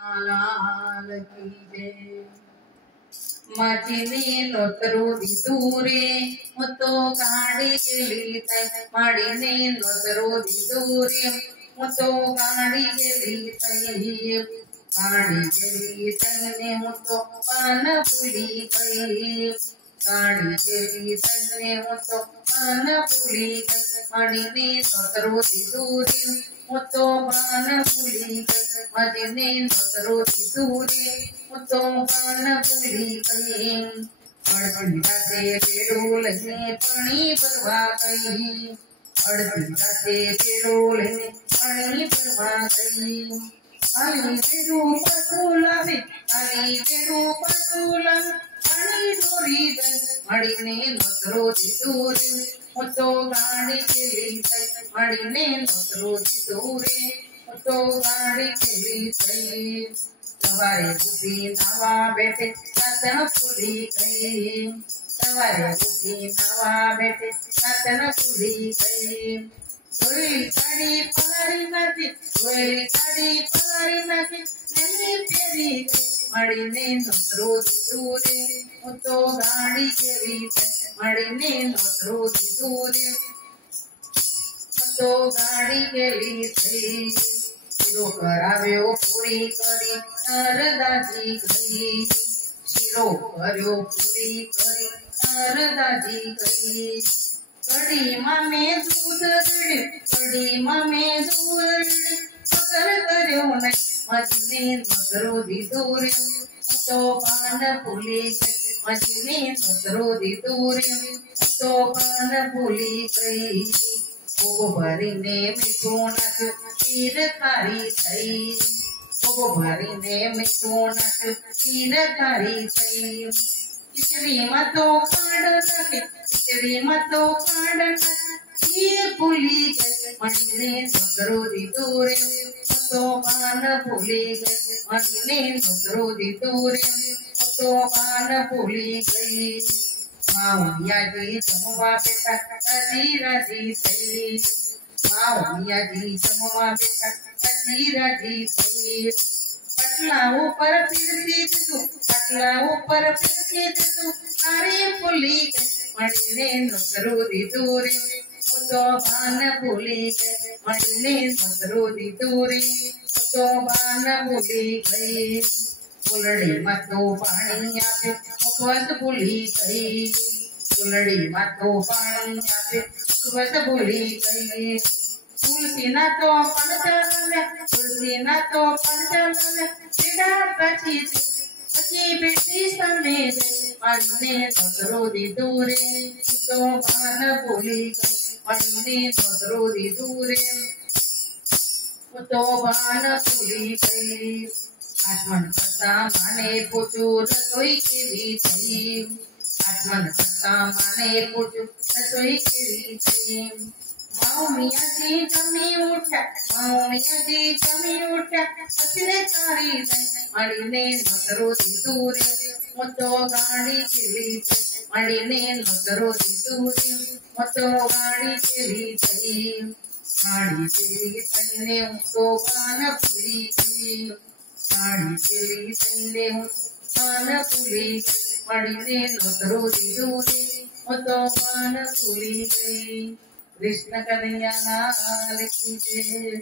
लाल की जय। माझीने नोतरू दिदूरे मुतो गाडी गेली तै माडीने नोतरू दिदूरे मुतो गाडी गेली तै गाडी गेली तैने मुतो पान पुली गई गाडी गेली तैने मुतो पान पुली गई माडीने नोतरू दिदूरे मुतो पान पुली गई माझीने नोतरू दिदूरे मुतो पान पुली गई अड़धी राते पेड़ो लઈને पानी भरवा गई अड़धी राते पेड़ो लઈને पानी भरवा गई आली पेड़ो पटोलावे आली पेड़ो पटोलावे पानी डोरी गई मड़ीने नोतरो दिदूरे मुतो गाड़ी केली तै मड़ीने नोतरो दिदूरे मुतो गाड़ी केली तै सवारे बुद्धि नवा बेटे नतन पुली गई सवारे बुद्धि नवा बेटे नतन पुली गई सोली साड़ी पलारी नाथी सोली साड़ी पलारी नाथी नैनी फेरी गई मड़ीने नोतरो दिदूरे मुतो गाड़ी केली तै मड़ीने नोतरो दिदूरे मुतो गाड़ी केली तै शिरो कराव्यो पूरी करी नरदाजी गई शिरो कर्यो पूरी करी नरदाजी गई कड़ी मामे दूध दड़े कड़ी मामे दूध दड़े पकर कर्यो नहीं मजने नोतरो दिदूरे मुतो पान पुली गई मजने नोतरो दिदूरे मुतो पान पुली गई ओगो भरीने मीठो नाख्यो खीर खारी थई ओगो भरीने मीठो नाख्यो खीर खारी थई खिचड़ीमां तो खांड नाखे खिचड़ीमां तो खांड नाखे खीर भूली गई मणिने नोतरो दिदूरे मुतो पान भूली गई मणिने नोतरो दिदूरे मुतो पान भूली गई माऊमियाजी जमवा बेटा राजी राजी थई माऊमियाजी जमवा बेटा राजी राजी थई पटला ऊपर फिरती तू पटला ऊपर फिरती तू सारी पुली गई मणिने नोतरो दिदूरे मुतो पान भूली गई मणिने नोतरो दिदूरे मुतो पान भूली गई फूलड़ी मतो पानी आपे मुखवत भूली गई फूलड़ी मतो पानी आपे मुखवत भूली गई तुलसी ना तो पण चलने तुलसी ना तो पण चलने सीधा पची बेटी सने मणिने नोतरो दिदूरे मुतो पान भूली गई मणिने नोतरो दिदूरे मुतो पान भूली गई आसमान करता माने पूछू रसोई केवी थई आसमान करता माने पूछू रसोई केवी थई माऊमियाजी जमी उठ्या माऊमियाजी जमी उठ्या पछले तारी थई मणिने नोतरो दिदूरे मुतो गाड़ी केवी थई मणिने नोतरो दिदूरे मुतो गाड़ी केवी थई गाड़ी केवी थईने मुतो पान पुली गई गाड़ी केली तैने पान पुली गई मणिने नोतरो दिदूरे मुतो पान पुली गई कृष्ण कन्हैया लाल की जय।